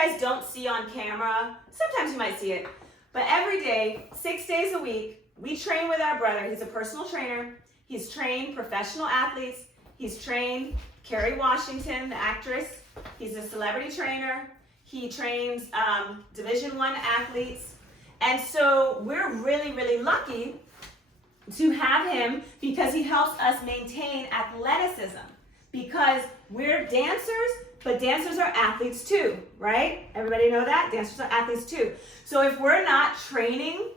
guys don't see on camera, sometimes you might see it, but every day, 6 days a week, we train with our brother. He's a personal trainer. He's trained professional athletes. He's trained Kerry Washington, the actress. He's a celebrity trainer. He trains Division I athletes. And so we're really, really lucky to have him because he helps us maintain athleticism. Because we're dancers, but dancers are athletes too, right? Everybody know that? Dancers are athletes too. So if we're not training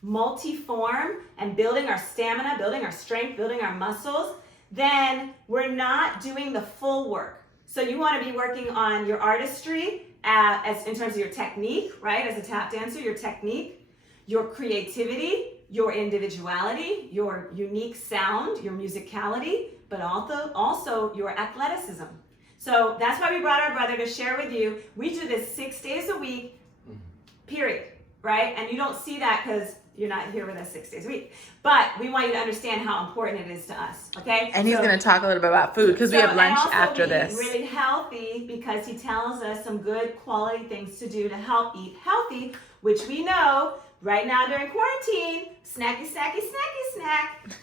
multi-form and building our stamina, building our strength, building our muscles, then we're not doing the full work. So you want to be working on your artistry as in terms of your technique, right? As a tap dancer, your technique, your creativity, your individuality, your unique sound, your musicality, but also your athleticism. So that's why we brought our brother to share with you. We do this 6 days a week, period, right? And you don't see that because you're not here with us 6 days a week. But we want you to understand how important it is to us, okay? And he's going to talk a little bit about food because we have lunch after this. Really healthy because he tells us some good quality things to do to help eat healthy, which we know right now during quarantine, snacky, snack,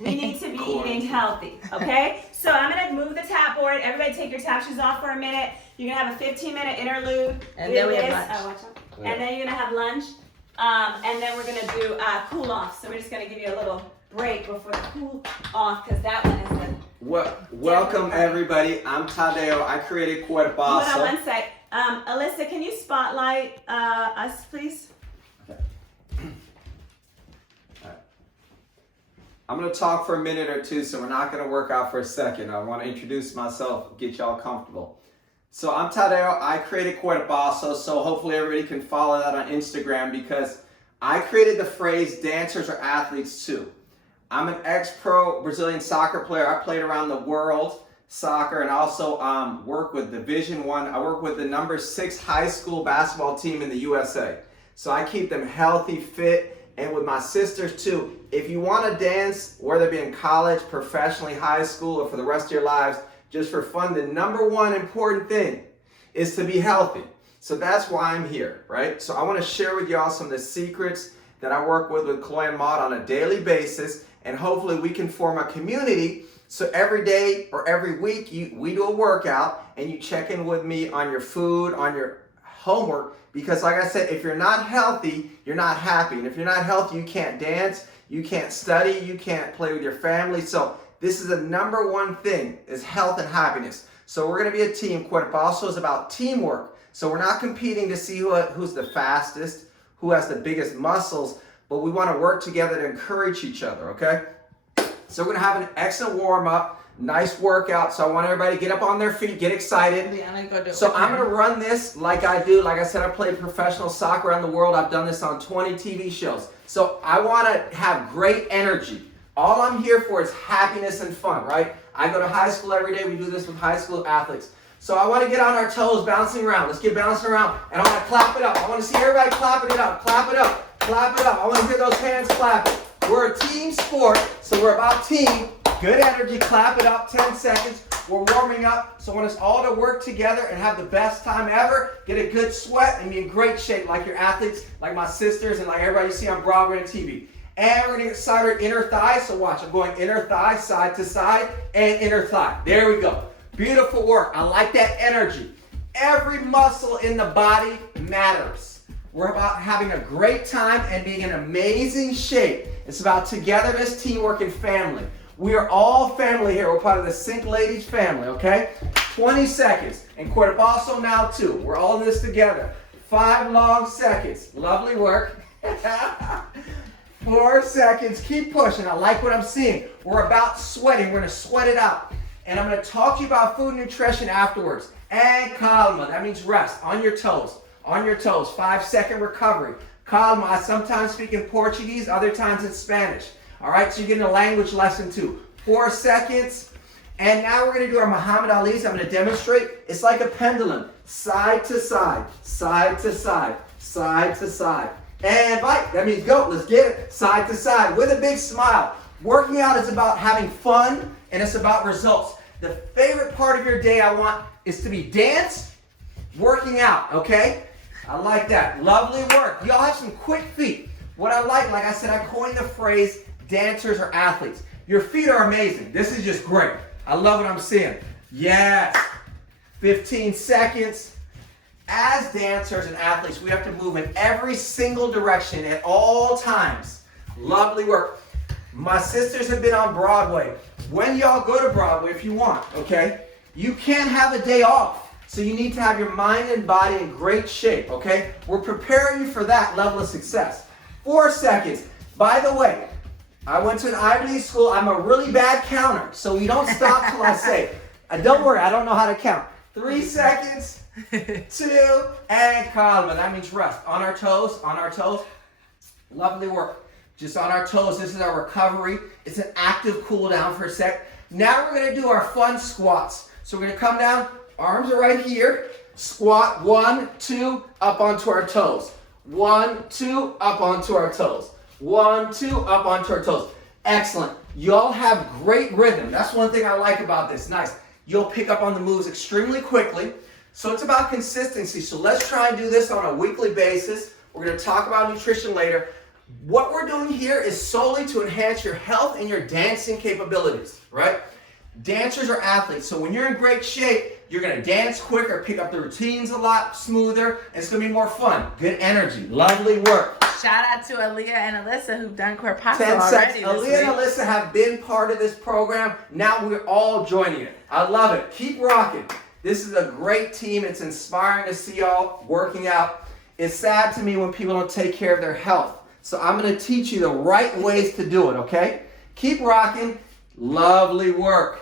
we need to be eating healthy, okay? So I'm going to move the tap board. Everybody take your tap shoes off for a minute. You're going to have a 15-minute interlude. And then we have lunch. Watch out. And then you're going to have lunch. And then we're going to do cool off. So we're just going to give you a little break before the cool off because that one is the... Welcome everybody. I'm Tadeo. I created Cuerpaso. Hold on one sec. Alyssa, can you spotlight us, please? Okay. All right. I'm going to talk for a minute or two, so we're not going to work out for a second. I want to introduce myself, get y'all comfortable. So I'm Tadeo, I created Cuerpaso, so hopefully everybody can follow that on Instagram because I created the phrase dancers are athletes too. I'm an ex-pro Brazilian soccer player. I played around the world soccer and also work with Division I. I work with the number 6 high school basketball team in the USA. So I keep them healthy, fit, and with my sisters too. If you want to dance, whether it be in college, professionally, high school, or for the rest of your lives, just for fun, the number one important thing is to be healthy. So that's why I'm here, right? So I want to share with y'all some of the secrets that I work with Chloe and Maud on a daily basis, and hopefully we can form a community. So every day or every week, we do a workout, and you check in with me on your food, on your homework, because like I said, if you're not healthy, you're not happy. And if you're not healthy, you can't dance, you can't study, you can't play with your family. So this is the number one thing, is health and happiness. So we're going to be a team. Cuerpaso is about teamwork. So we're not competing to see who's the fastest, who has the biggest muscles, but we want to work together to encourage each other, okay? So we're going to have an excellent warm-up, nice workout. So I want everybody to get up on their feet, get excited. So I'm going to run this like I do. Like I said, I played professional soccer around the world. I've done this on 20 TV shows. So I want to have great energy. All I'm here for is happiness and fun, right? I go to high school every day. We do this with high school athletes. So I want to get on our toes, bouncing around. Let's get bouncing around. And I want to clap it up. I want to see everybody clapping it up. Clap it up. Clap it up. I want to hear those hands clapping. We're a team sport, so we're about team. Good energy. Clap it up. 10 seconds. We're warming up. So I want us all to work together and have the best time ever. Get a good sweat and be in great shape like your athletes, like my sisters, and like everybody you see on Broadway and TV. And we're going to get started inner thigh. So watch, I'm going inner thigh, side to side, and inner thigh. There we go. Beautiful work. I like that energy. Every muscle in the body matters. We're about having a great time and being in amazing shape. It's about togetherness, teamwork, and family. We are all family here. We're part of the Sink Ladies family, okay? 20 seconds. And Cuerpaso now too. We're all in this together. 5 long seconds. Lovely work. 4 seconds. Keep pushing. I like what I'm seeing. We're about sweating. We're going to sweat it out. And I'm going to talk to you about food and nutrition afterwards. And calma. That means rest. On your toes. On your toes. 5-second recovery. Calma. I sometimes speak in Portuguese. Other times in Spanish. All right. So you're getting a language lesson too. 4 seconds. And now we're going to do our Muhammad Ali's. I'm going to demonstrate. It's like a pendulum. Side to side. Side to side. Side to side. And bite. That means go. Let's get it. Side to side with a big smile. Working out is about having fun and it's about results. The favorite part of your day I want is to be dance, working out, okay? I like that. Lovely work. Y'all have some quick feet. What I like I said, I coined the phrase dancers or athletes. Your feet are amazing. This is just great. I love what I'm seeing. Yes. 15 seconds. As dancers and athletes, we have to move in every single direction at all times. Lovely work. My sisters have been on Broadway. When y'all go to Broadway, if you want, okay, you can't have a day off. So you need to have your mind and body in great shape, okay? We're preparing you for that level of success. 4 seconds. By the way, I went to an Ivy League school. I'm a really bad counter, so you don't stop till I say. Don't worry, I don't know how to count. 3 seconds, 2, and calma. That means rest. On our toes, on our toes. Lovely work. Just on our toes. This is our recovery. It's an active cool down for a sec. Now we're going to do our fun squats. So we're going to come down. Arms are right here. Squat. 1, 2, up onto our toes. 1, 2, up onto our toes. 1, 2, up onto our toes. Excellent. Y'all have great rhythm. That's one thing I like about this. Nice. You'll pick up on the moves extremely quickly. So it's about consistency. So let's try and do this on a weekly basis. We're going to talk about nutrition later. What we're doing here is solely to enhance your health and your dancing capabilities, right? Dancers are athletes. So when you're in great shape, you're going to dance quicker, pick up the routines a lot smoother, and it's going to be more fun. Good energy. Lovely work. Shout out to Aaliyah and Alyssa who've done Cuerpaso 10 already. seconds. Aaliyah and Alyssa have been part of this program. Now we're all joining it. I love it. Keep rocking. This is a great team. It's inspiring to see y'all working out. It's sad to me when people don't take care of their health. So I'm going to teach you the right ways to do it, okay? Keep rocking. Lovely work.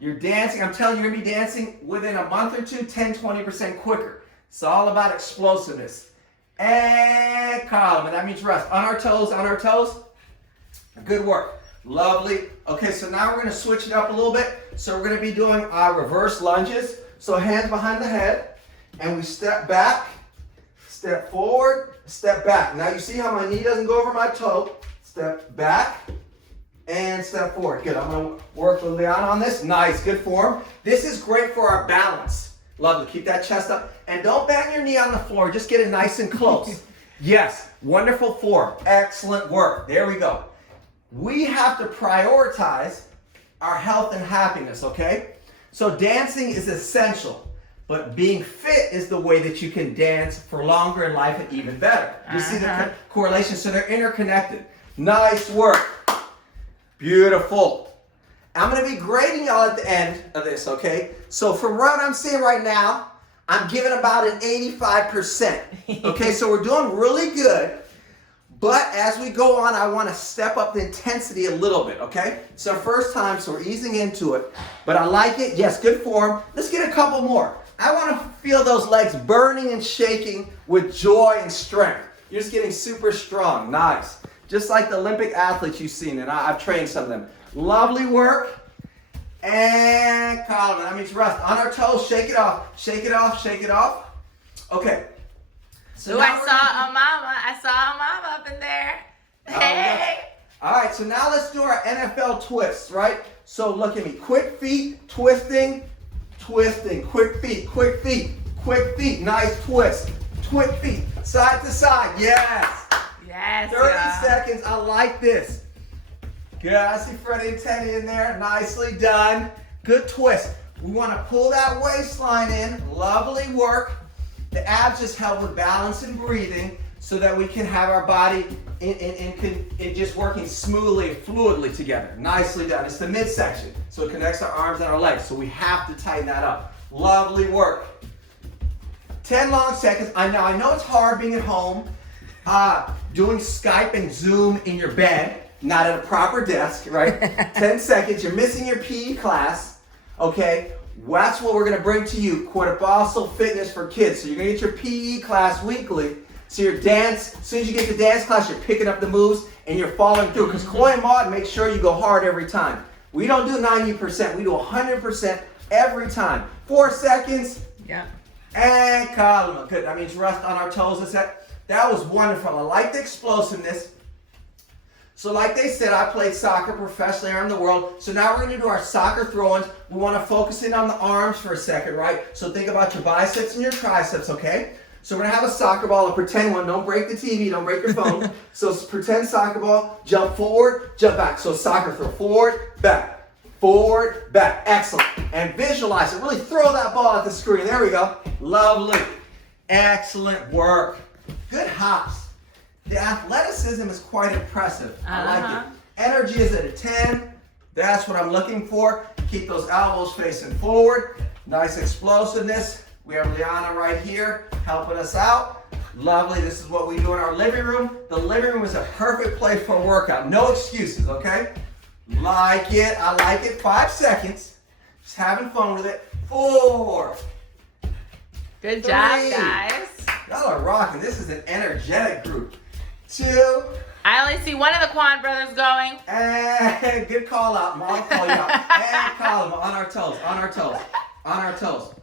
You're dancing. I'm telling you, you're going to be dancing within a month or two, 10, 20% quicker. It's all about explosiveness. And calm. And that means rest. On our toes, on our toes. Good work. Lovely. Okay, so now we're going to switch it up a little bit. So we're going to be doing our reverse lunges. So hands behind the head. And we step back, step forward, step back. Now you see how my knee doesn't go over my toe. Step back. And step forward. Good. I'm going to work with Liana on this. Nice. Good form. This is great for our balance. Lovely. Keep that chest up. And don't bang your knee on the floor. Just get it nice and close. Yes. Wonderful form. Excellent work. There we go. We have to prioritize our health and happiness, okay? So dancing is essential. But being fit is the way that you can dance for longer in life and even better. You see the correlation? So they're interconnected. Nice work. Beautiful. I'm going to be grading y'all at the end of this, okay? So from what I'm seeing right now, I'm giving about an 85%. Okay, so we're doing really good. But as we go on, I want to step up the intensity a little bit, okay? It's our first time, so we're easing into it. But I like it. Yes, good form. Let's get a couple more. I want to feel those legs burning and shaking with joy and strength. You're just getting super strong. Nice. Just like the Olympic athletes you've seen, and I've trained some of them. Lovely work. And calm. That means rest. On our toes, shake it off. Shake it off, shake it off. Okay. So I saw a mama up in there. Hey. All right, so now let's do our NFL twists, right? So look at me. Quick feet, twisting, twisting. Quick feet, quick feet, quick feet. Nice twist. Quick feet, side to side. Yes. Yes. 30 seconds. I like this. Good. I see Freddie and Teddy in there. Nicely done. Good twist. We want to pull that waistline in. Lovely work. The abs just help with balance and breathing so that we can have our body in just working smoothly, fluidly together. Nicely done. It's the midsection, so it connects our arms and our legs. So we have to tighten that up. Lovely work. 10 long seconds. I know it's hard being at home, doing Skype and Zoom in your bed, not at a proper desk, right? 10 seconds. You're missing your PE class, okay? That's what we're going to bring to you, Cuerpaso Fitness for Kids. So you're going to get your PE class weekly. So your dance, as soon as you get to dance class, you're picking up the moves and you're following through. Because Chloe and Maud make sure you go hard every time. We don't do 90%. We do 100% every time. 4 seconds. Yeah. And calma. Good. That means rest on our toes. That was wonderful. I like the explosiveness. So like they said, I played soccer professionally around the world. So now we're going to do our soccer throw-ins. We want to focus in on the arms for a second, right? So think about your biceps and your triceps, okay? So we're gonna have a soccer ball, a pretend one. Don't break the TV, don't break your phone. So it's pretend soccer ball, jump forward, jump back. So soccer throw, forward, back. Forward, back. Excellent. And visualize it. Really throw that ball at the screen. There we go. Lovely. Excellent work. Good hops. The athleticism is quite impressive. I like it. Energy is at a 10. That's what I'm looking for. Keep those elbows facing forward. Nice explosiveness. We have Liana right here helping us out. Lovely. This is what we do in our living room. The living room is a perfect place for a workout. No excuses, okay? Like it. I like it. 5 seconds. Just having fun with it. 4. Good 3. job, guys. Y'all are rocking. This is an energetic group. 2. I only see one of the Quan brothers going. And good call out. Mom will call you out. And call them on our toes. On our toes. On our toes.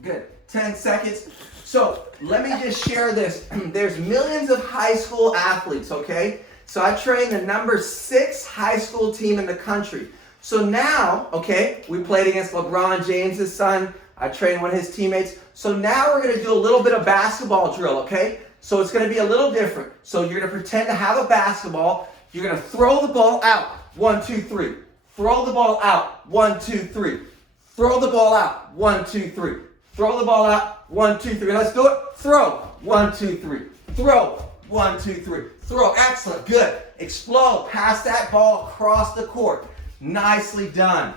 Good. 10 seconds. So let me just share this. There's millions of high school athletes, okay? So I train the number 6 high school team in the country. So now, okay, we played against LeBron James' son. I trained one of his teammates. So now we're going to do a little bit of basketball drill, okay? So it's going to be a little different. So you're going to pretend to have a basketball. You're going to throw the ball out. 1, 2, 3. Throw the ball out. 1, 2, 3. Throw the ball out. 1, 2, 3. Throw the ball out. 1, 2, 3. Let's do it. Throw. 1, 2, 3. Throw. 1, 2, 3. Throw. Excellent. Good. Explode. Pass that ball across the court. Nicely done.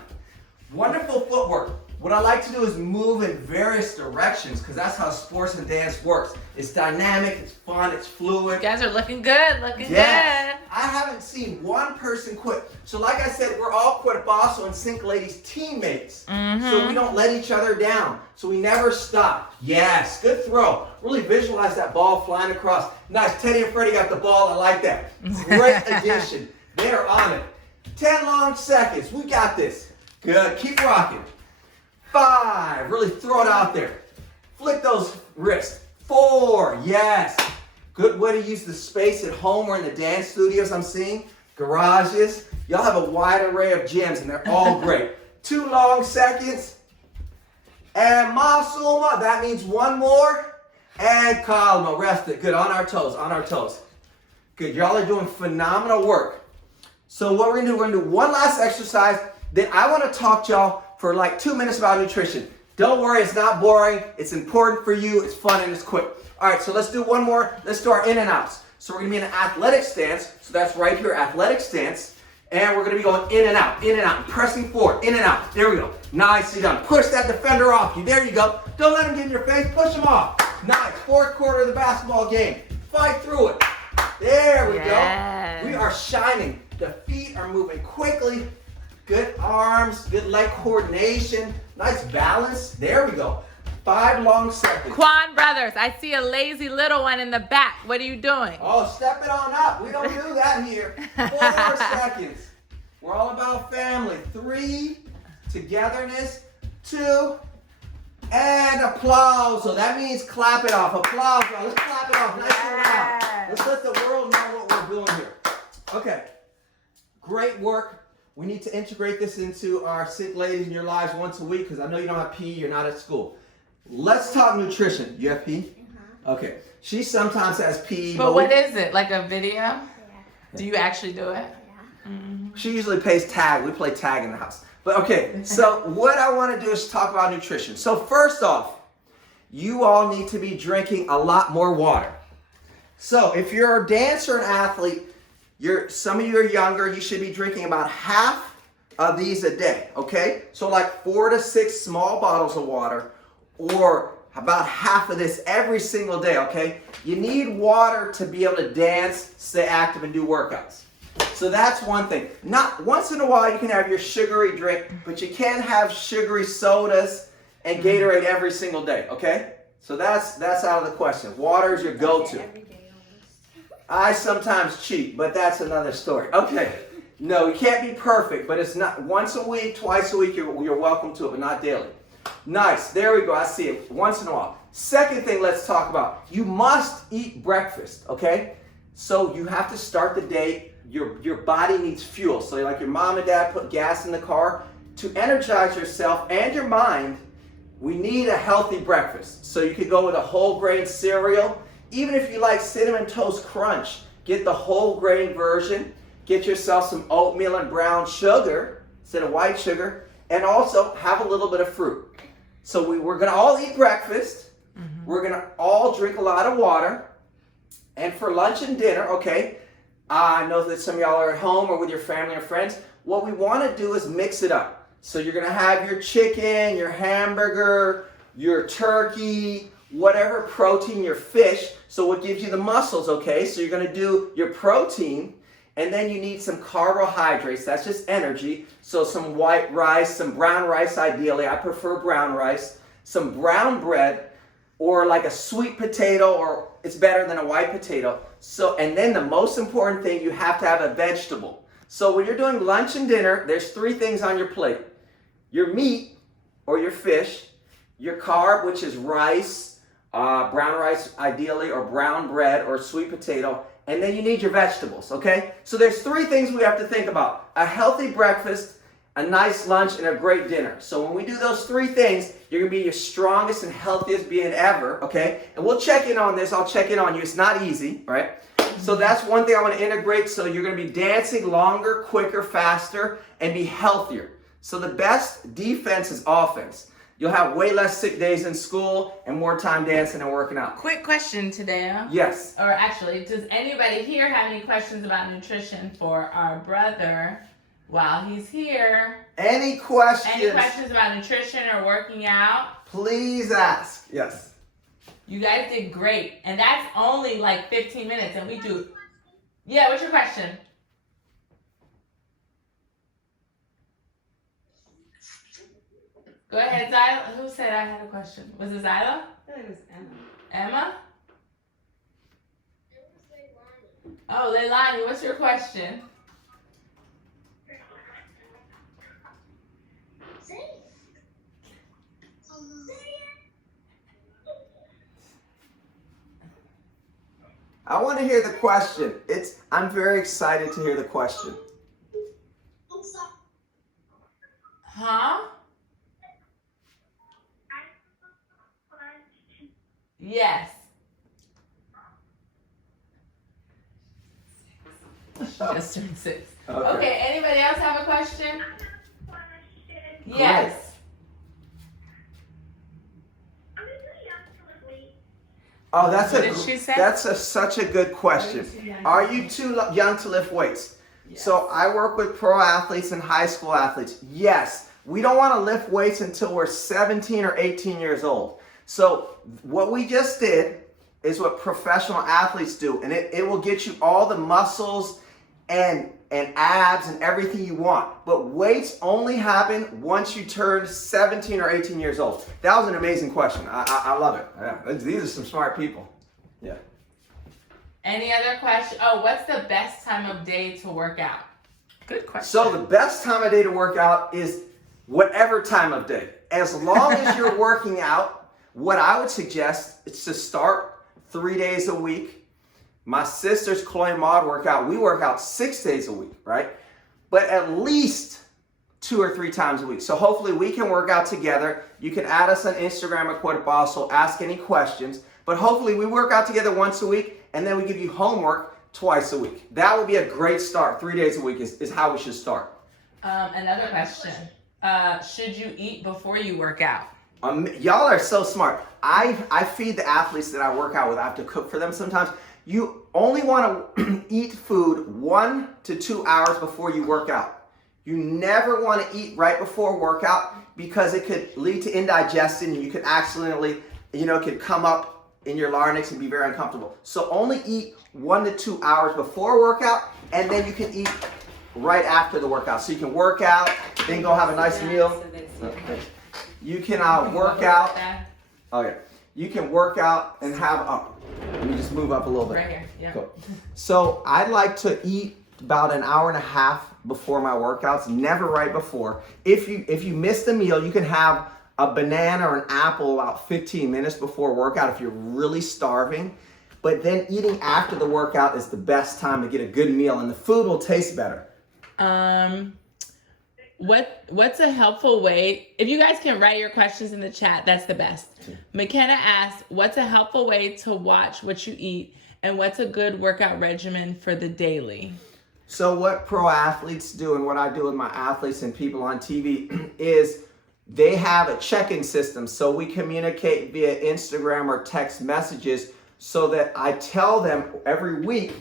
Wonderful footwork. What I like to do is move in various directions because that's how sports and dance works. It's dynamic, it's fun, it's fluid. You guys are looking good, looking good. I haven't seen one person quit. So like I said, we're all Cuerpaso and Sink Ladies teammates. So we don't let each other down. So we never stop. Yes, good throw. Really visualize that ball flying across. Nice, Teddy and Freddie got the ball. I like that. Great addition. They're on it. 10 long seconds. We got this. Good, keep rocking. 5, really throw it out there. Flick those wrists. 4, yes. Good way to use the space at home or in the dance studios I'm seeing. Garages. Y'all have a wide array of gyms and they're all great. 2 long seconds. And Masuma, that means 1 more. And calma, rest it. Good, on our toes, on our toes. Good, y'all are doing phenomenal work. So what we're gonna do one last exercise. Then I wanna talk to y'all for like 2 minutes about nutrition. Don't worry, it's not boring. It's important for you. It's fun and it's quick. All right, so let's do one more. Let's do our in and outs. So we're gonna be in an athletic stance. So that's right here, athletic stance. And we're gonna be going in and out, pressing forward, in and out. There we go. Nicely done. Push that defender off you. There you go. Don't let him get in your face. Push him off. Nice. 4th quarter of the basketball game. Fight through it. There we go. We are shining. The feet are moving quickly. Good arms, good leg coordination, nice balance. There we go. 5 long seconds. Quan brothers, I see a lazy little one in the back. What are you doing? Oh, step it on up. We don't do that here. 4 seconds. We're all about family. 3, togetherness. 2, and applause. So that means clap it off. Applause. Let's clap it off. Nice and loud. Let's let the world know what we're doing here. Okay. Great work. We need to integrate this into our Sink Ladies in your lives once a week because I know you don't have PE, you're not at school. Let's talk nutrition. You have PE? Okay. She sometimes has PE. But what is it? Like a video? Yeah. Do you actually do it? Yeah. She usually plays tag. We play tag in the house. But okay, so what I want to do is talk about nutrition. So first off, you all need to be drinking a lot more water. So if you're a dancer and athlete, some of you are younger, you should be drinking about half of these a day, okay? So like 4 to 6 small bottles of water or about half of this every single day, okay? You need water to be able to dance, stay active, and do workouts. So that's one thing. Not once in a while you can have your sugary drink, but you can't have sugary sodas and Gatorade every single day, okay? So that's out of the question. Water is your go-to. I sometimes cheat, but that's another story. Okay. No, you can't be perfect, but it's not once a week, twice a week, you're welcome to it, but not daily. Nice. There we go. I see it. Once in a while. Second thing let's talk about. You must eat breakfast, okay? So you have to start the day. Your body needs fuel. So like your mom and dad put gas in the car to energize yourself and your mind we need a healthy breakfast. So you could go with a whole grain cereal. Even if you like Cinnamon Toast Crunch, get the whole grain version. Get yourself some oatmeal and brown sugar instead of white sugar. And also have a little bit of fruit. So we're going to all eat breakfast. We're going to all drink a lot of water. And for lunch and dinner, okay, I know that some of y'all are at home or with your family or friends. What we want to do is mix it up. So you're going to have your chicken, your hamburger, your turkey, whatever protein, your fish. So what gives you the muscles, okay? So you're going to do your protein, and then you need some carbohydrates. That's just energy. So some white rice, some brown rice ideally. I prefer brown rice. Some brown bread, or like a sweet potato, or it's better than a white potato. So, and then the most important thing, you have to have a vegetable. So when you're doing lunch and dinner, there's 3 things on your plate. Your meat, or your fish, your carb, which is rice, brown rice ideally, or brown bread, or sweet potato, and then you need your vegetables, okay? So there's 3 things we have to think about. A healthy breakfast, a nice lunch, and a great dinner. So when we do those 3 things, you're gonna be your strongest and healthiest being ever, okay? And we'll check in on this, I'll check in on you. It's not easy, right? So that's one thing I wanna integrate. So you're gonna be dancing longer, quicker, faster, and be healthier. So the best defense is offense. You'll have way less sick days in school and more time dancing and working out. Quick question today. Yes. Or actually, does anybody here have any questions about nutrition for our brother while he's here? Any questions? Any questions about nutrition or working out? Please ask. Yes. You guys did great. And that's only like 15 minutes and we do. Yeah, what's your question? Go ahead, Zyla. Who said I had a question? Was it Zyla? I thought it was Emma. Emma? Oh, Leilani, what's your question? I want to hear the question. I'm very excited to hear the question. Huh? Yes. Just turned 6. Okay, anybody else have a question? Yes. Oh, that's such a good question. Are you too young to lift weights? Yes. So I work with pro athletes and high school athletes. Yes, we don't want to lift weights until we're 17 or 18 years old. So what we just did is what professional athletes do, and it will get you all the muscles and abs and everything you want. But weights only happen once you turn 17 or 18 years old. That was an amazing question. I love it. Yeah, these are some smart people. Yeah. Any other question? Oh, what's the best time of day to work out? Good question. So the best time of day to work out is whatever time of day. As long as you're working out, what I would suggest is to start 3 days a week. My sisters, Chloe and Maud, we work out 6 days a week, right? But at least 2 or 3 times a week. So hopefully we can work out together. You can add us on Instagram at Cuerpaso, ask any questions. But hopefully we work out together once a week, and then we give you homework twice a week. That would be a great start. 3 days a week is how we should start. Another question. Should you eat before you work out? Y'all are so smart. I feed the athletes that I work out with. I have to cook for them sometimes. You only want to eat food 1 to 2 hours before you work out. You never want to eat right before workout because it could lead to indigestion and you could accidentally, it could come up in your larynx and be very uncomfortable. So only eat 1 to 2 hours before workout, and then you can eat right after the workout. So you can work out, then go have a nice meal. Okay. You can work out. Oh yeah. You can work out and have let me just move up a little bit. Right here. Yeah. Cool. So I like to eat about an hour and a half before my workouts, never right before. If you miss the meal, you can have a banana or an apple about 15 minutes before workout if you're really starving. But then eating after the workout is the best time to get a good meal, and the food will taste better. What's a helpful way? If you guys can write your questions in the chat, that's the best. McKenna asked, what's a helpful way to watch what you eat, and what's a good workout regimen for the daily? So what pro athletes do, and what I do with my athletes and people on TV is they have a check-in system. So we communicate via Instagram or text messages, so that I tell them every week,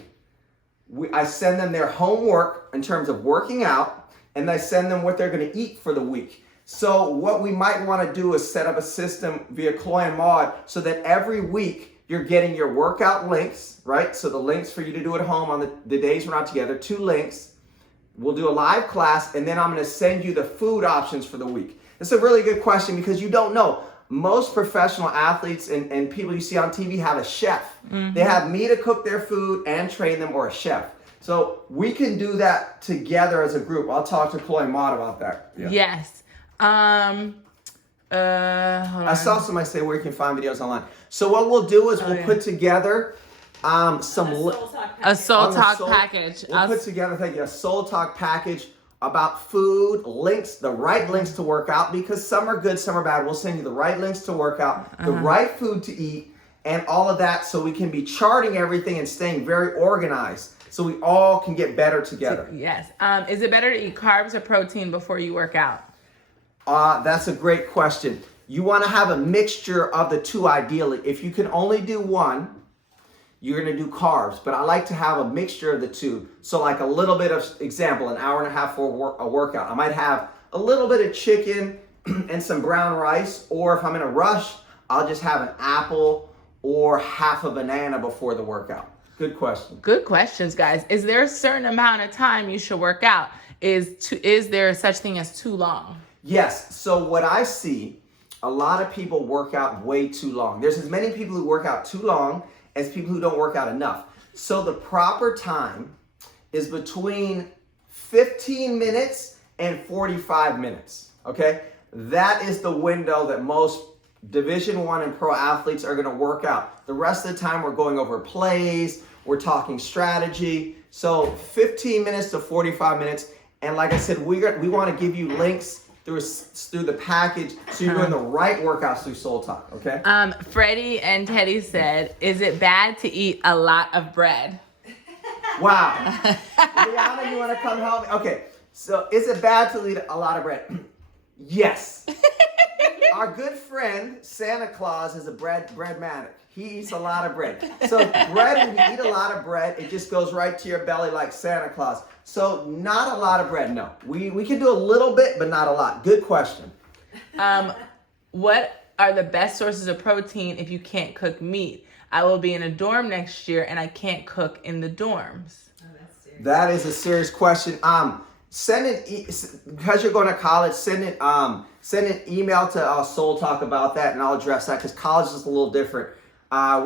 I send them their homework in terms of working out, and I send them what they're going to eat for the week. So what we might want to do is set up a system via Chloe and Maud, so that every week you're getting your workout links, right? So the links for you to do at home on the days we're not together, 2 links. We'll do a live class, and then I'm going to send you the food options for the week. It's a really good question, because you don't know. Most professional athletes and people you see on TV have a chef. Mm-hmm. They have me to cook their food and train them, or a chef. So we can do that together as a group. I'll talk to Chloe and Maud about that. Yeah. Yes. I saw somebody say where you can find videos online. So what we'll do is we'll put together a Soul Talk package. We'll put together a Soul Talk package about food, links, the right links to work out, because some are good, some are bad. We'll send you the right links to work out, the right food to eat, and all of that, so we can be charting everything and staying very organized, so we all can get better together. Yes. Is it better to eat carbs or protein before you work out? That's a great question. You want to have a mixture of the two ideally. If you can only do one, you're going to do carbs. But I like to have a mixture of the two. So like a little bit of, example, an hour and a half for a workout. I might have a little bit of chicken and some brown rice. Or if I'm in a rush, I'll just have an apple or half a banana before the workout. Good question. Good questions, guys. Is there a certain amount of time you should work out? Is there such thing as too long? Yes. So what I see, a lot of people work out way too long. There's as many people who work out too long as people who don't work out enough. So the proper time is between 15 minutes and 45 minutes, okay? That is the window that most Division I and pro athletes are gonna work out. The rest of the time we're going over plays, we're talking strategy. So 15 minutes to 45 minutes. And like I said, we wanna give you links through the package, so you're doing the right workouts through Soul Talk, okay? Freddie and Teddy said, is it bad to eat a lot of bread? Wow. Liana, you want to come help me? Okay, so is it bad to eat a lot of bread? Yes. Our good friend, Santa Claus, is a breadmanic. He eats a lot of bread. So bread, when you eat a lot of bread, it just goes right to your belly like Santa Claus. So not a lot of bread, no. We can do a little bit, but not a lot. Good question. What are the best sources of protein if you can't cook meat? I will be in a dorm next year and I can't cook in the dorms. Oh, that's serious. That is a serious question. Send it, because you're going to college, send an email to Soul Talk about that, and I'll address that, because college is a little different.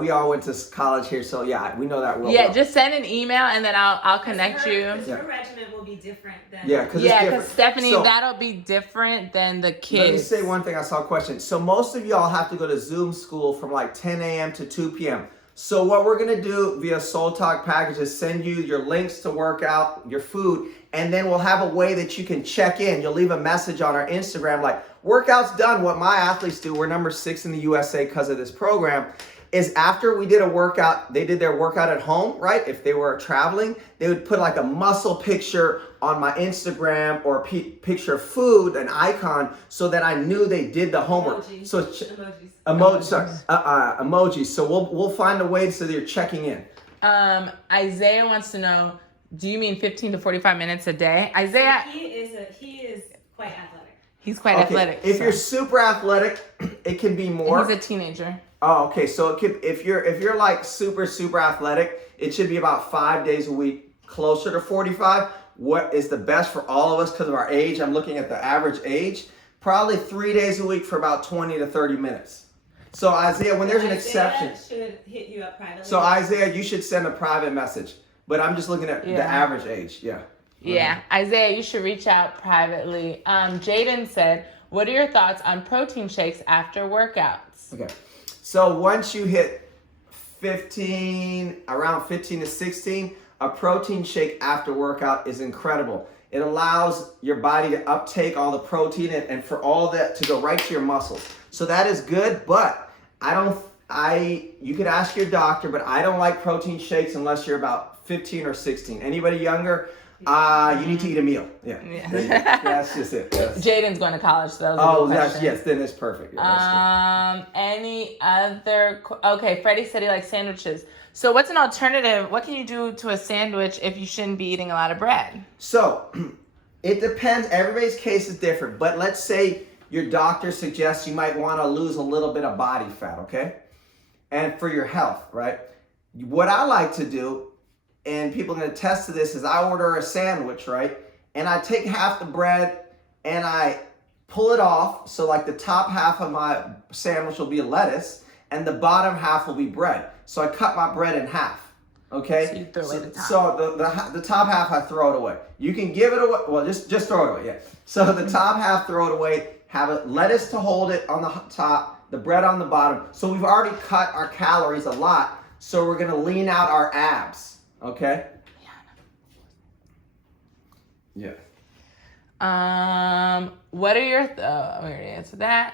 We all went to college here, so yeah, we know that real well. Just send an email and then I'll connect you. Her regimen will be different than... Yeah, because Stephanie, that'll be different than the kids. Let me say one thing. I saw a question. So most of y'all have to go to Zoom school from like 10 a.m. to 2 p.m. So what we're going to do via Soul Talk package is send you your links to work out, your food, and then we'll have a way that you can check in. You'll leave a message on our Instagram like, workout's done. What my athletes do, we're number 6 in the USA because of this program, is after we did a workout, they did their workout at home, right? If they were traveling, they would put like a muscle picture on my Instagram, or a picture of food, an icon, so that I knew they did the homework. Emoji. So emojis. So we'll find a way so they're checking in. Isaiah wants to know, do you mean 15 to 45 minutes a day? Isaiah, He is quite athletic. He's quite athletic. If you're super athletic, it can be more. He's a teenager. Oh, okay. So it could, if you're like super athletic, it should be about 5 days a week, closer to 45. What is the best for all of us because of our age? I'm looking at the average age. Probably 3 days a week for about 20 to 30 minutes. So Isaiah, when there's an exception, should hit you up privately. So Isaiah, you should send a private message. But I'm just looking at the average age. Yeah. Yeah. Isaiah, you should reach out privately. Jaden said, what are your thoughts on protein shakes after workouts? Okay. So once you hit around 15 to 16, a protein shake after workout is incredible. It allows your body to uptake all the protein and for all that to go right to your muscles. So that is good, but you could ask your doctor, but I don't like protein shakes unless you're about 15 or 16. Anybody younger, you need to eat a meal. Yeah. That's just it. Jaden's going to college, so Yes, then it's perfect. Yeah, any other, okay, Freddie said he likes sandwiches. So what's an alternative? What can you do to a sandwich if you shouldn't be eating a lot of bread? So it depends. Everybody's case is different, but let's say your doctor suggests you might want to lose a little bit of body fat, okay? And for your health, right? What I like to do, and people can attest to this, is I order a sandwich, right? And I take half the bread and I pull it off. So like the top half of my sandwich will be lettuce and the bottom half will be bread. So I cut my bread in half, okay? So you throw away the top. So the top half, I throw it away. You can give it away, well, just throw it away, yeah. So the top half, throw it away, have a lettuce to hold it on the top, the bread on the bottom. So we've already cut our calories a lot, so we're gonna lean out our abs, okay? Yeah. What are your, we already answered that.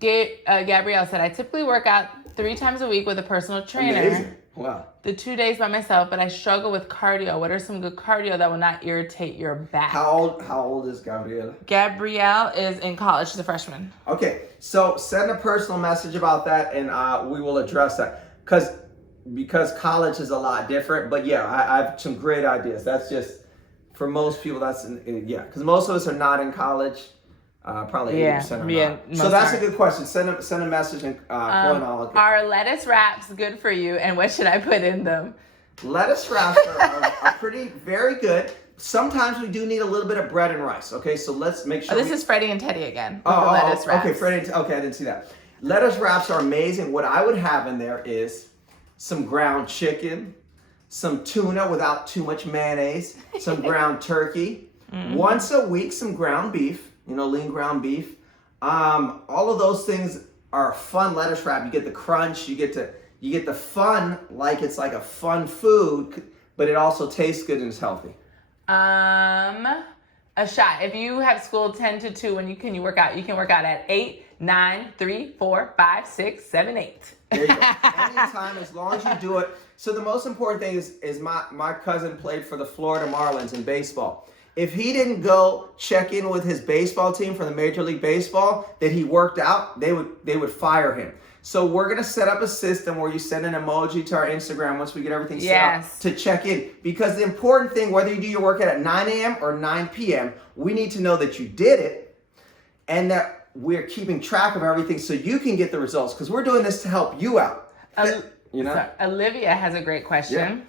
Gabrielle said, I typically work out 3 times a week with a personal trainer. Amazing. Wow. The 2 days by myself, but I struggle with cardio. What are some good cardio that will not irritate your back? How old is Gabriela? Gabrielle is in college. She's a freshman. Okay, so send a personal message about that, and we will address that. Because college is a lot different, but yeah, I have some great ideas. That's just, for most people, because most of us are not in college. Probably 80% are not. So that's a good question. Send a message and Are lettuce wraps good for you, and what should I put in them? Lettuce wraps are very good. Sometimes we do need a little bit of bread and rice. Okay, so let's make sure. This is Freddie and Teddy again. With the lettuce wraps. Okay, Freddie. Okay, I didn't see that. Lettuce wraps are amazing. What I would have in there is some ground chicken, some tuna without too much mayonnaise, some ground turkey, once a week some ground beef. Lean ground beef. All of those things are a fun lettuce wrap. You get the crunch, you get the fun, like it's like a fun food, but it also tastes good and is healthy. A shot. If you have school 10 to 2, when you work out? You can work out at 8, 9, 3, 4, 5, 6, 7, 8. There you go. Anytime, as long as you do it. So the most important thing is my cousin played for the Florida Marlins in baseball. If he didn't go check in with his baseball team for the Major League Baseball that he worked out, they would fire him. So we're going to set up a system where you send an emoji to our Instagram once we get everything set up to check in. Because the important thing, whether you do your workout at 9 a.m. or 9 p.m., we need to know that you did it and that we're keeping track of everything so you can get the results. Because we're doing this to help you out. Olivia has a great question. Yeah.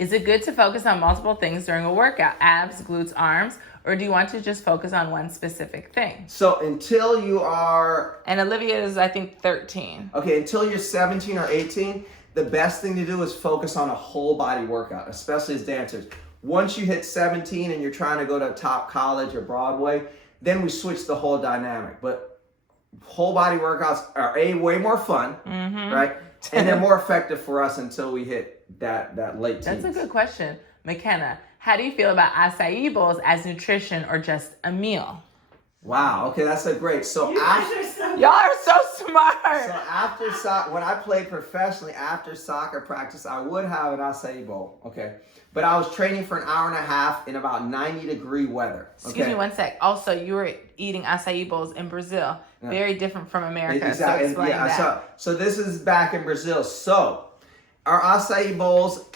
Is it good to focus on multiple things during a workout? Abs, glutes, arms, or do you want to just focus on one specific thing? So until you are... And Olivia is, I think, 13. Okay, until you're 17 or 18, the best thing to do is focus on a whole body workout, especially as dancers. Once you hit 17 and you're trying to go to top college or Broadway, then we switch the whole dynamic. But whole body workouts are way more fun, right? And they're more effective for us until we hit that late teens. That's a good question. McKenna, how do you feel about acai bowls as nutrition or just a meal? Wow, okay, that's a great. So Y'all are so smart. So after when I played professionally, after soccer practice, I would have an acai bowl, okay? But I was training for an hour and a half in about 90-degree weather. Excuse me one sec. Also, you were eating acai bowls in Brazil. Yeah. Very different from America. Exactly. So explain that. So this is back in Brazil. So our acai bowls,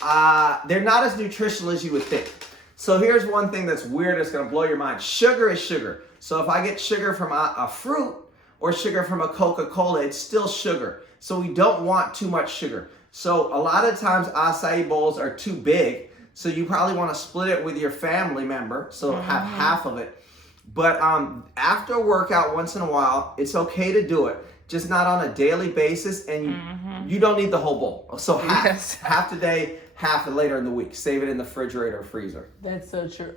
they're not as nutritional as you would think. So here's one thing that's weird that's going to blow your mind. Sugar is sugar. So if I get sugar from a fruit or sugar from a Coca-Cola, it's still sugar. So we don't want too much sugar. So a lot of times acai bowls are too big. So you probably want to split it with your family member. So have half of it. But after a workout, once in a while, it's okay to do it. Just not on a daily basis. And you don't need the whole bowl. So half today, half later in the week. Save it in the refrigerator or freezer. That's so true.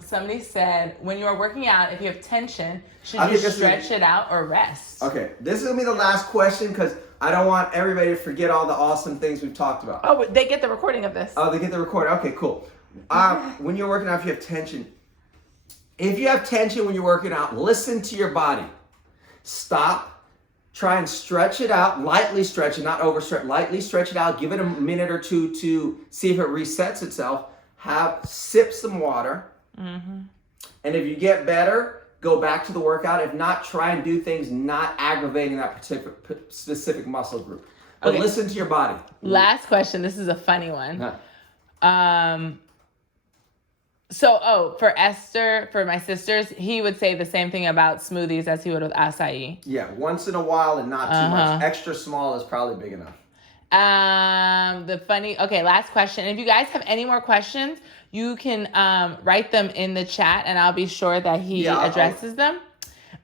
Somebody said, when you are working out, if you have tension, should you stretch it out or rest? Okay, this is going to be the last question because I don't want everybody to forget all the awesome things we've talked about. Oh, they get the recording of this. Oh, they get the recording. Okay, cool. When you're working out, if you have tension, when you're working out, listen to your body. Stop. Try and stretch it out. Lightly stretch it, not overstretch. Lightly stretch it out. Give it a minute or two to see if it resets itself. Sip some water. Mm-hmm. And if you get better, go back to the workout. If not, try and do things not aggravating that specific muscle group. But listen to your body. Last question. This is a funny one. For Esther, for my sisters, he would say the same thing about smoothies as he would with acai. Yeah, once in a while and not too much. Extra small is probably big enough. Last question. If you guys have any more questions, you can write them in the chat and I'll be sure that he addresses them.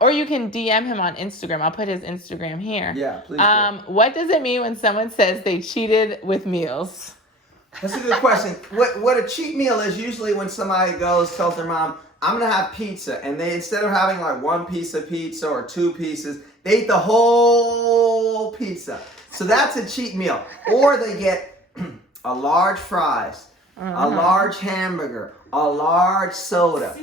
Or you can DM him on Instagram. I'll put his Instagram here. Yeah, please do. What does it mean when someone says they cheated with meals? That's a good question. What a cheat meal is usually when somebody tells their mom, I'm going to have pizza. And they, instead of having like one piece of pizza or two pieces, they eat the whole pizza. So that's a cheat meal. Or they get a large fries, a large hamburger, a large soda.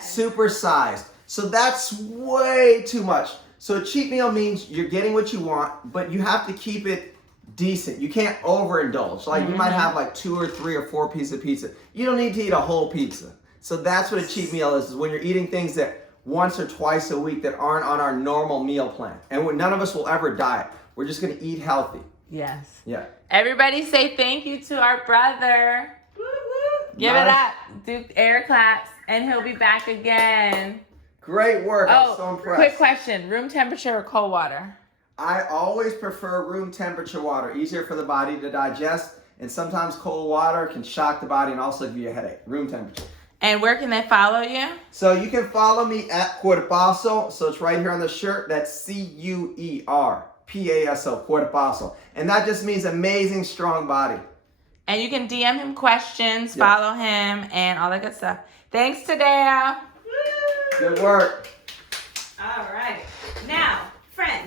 Supersized. So that's way too much. So a cheat meal means you're getting what you want, but you have to keep it decent. You can't overindulge. Like you might have like 2 or 3 or 4 pieces of pizza. You don't need to eat a whole pizza. So that's what a cheat meal is when you're eating things that once or twice a week that aren't on our normal meal plan. And none of us will ever diet. We're just going to eat healthy. Yes. Yeah. Everybody say thank you to our brother. Give it up. Do air claps and he'll be back again. Great work. I'm so impressed. Quick question. Room temperature or cold water? I always prefer room temperature water. Easier for the body to digest. And sometimes cold water can shock the body and also give you a headache. Room temperature. And where can they follow you? So you can follow me at Cuerpaso. So it's right here on the shirt. That's Cuerpaso, Cuerpaso. And that just means amazing, strong body. And you can DM him questions, follow him, and all that good stuff. Thanks, Tadeo. Good work.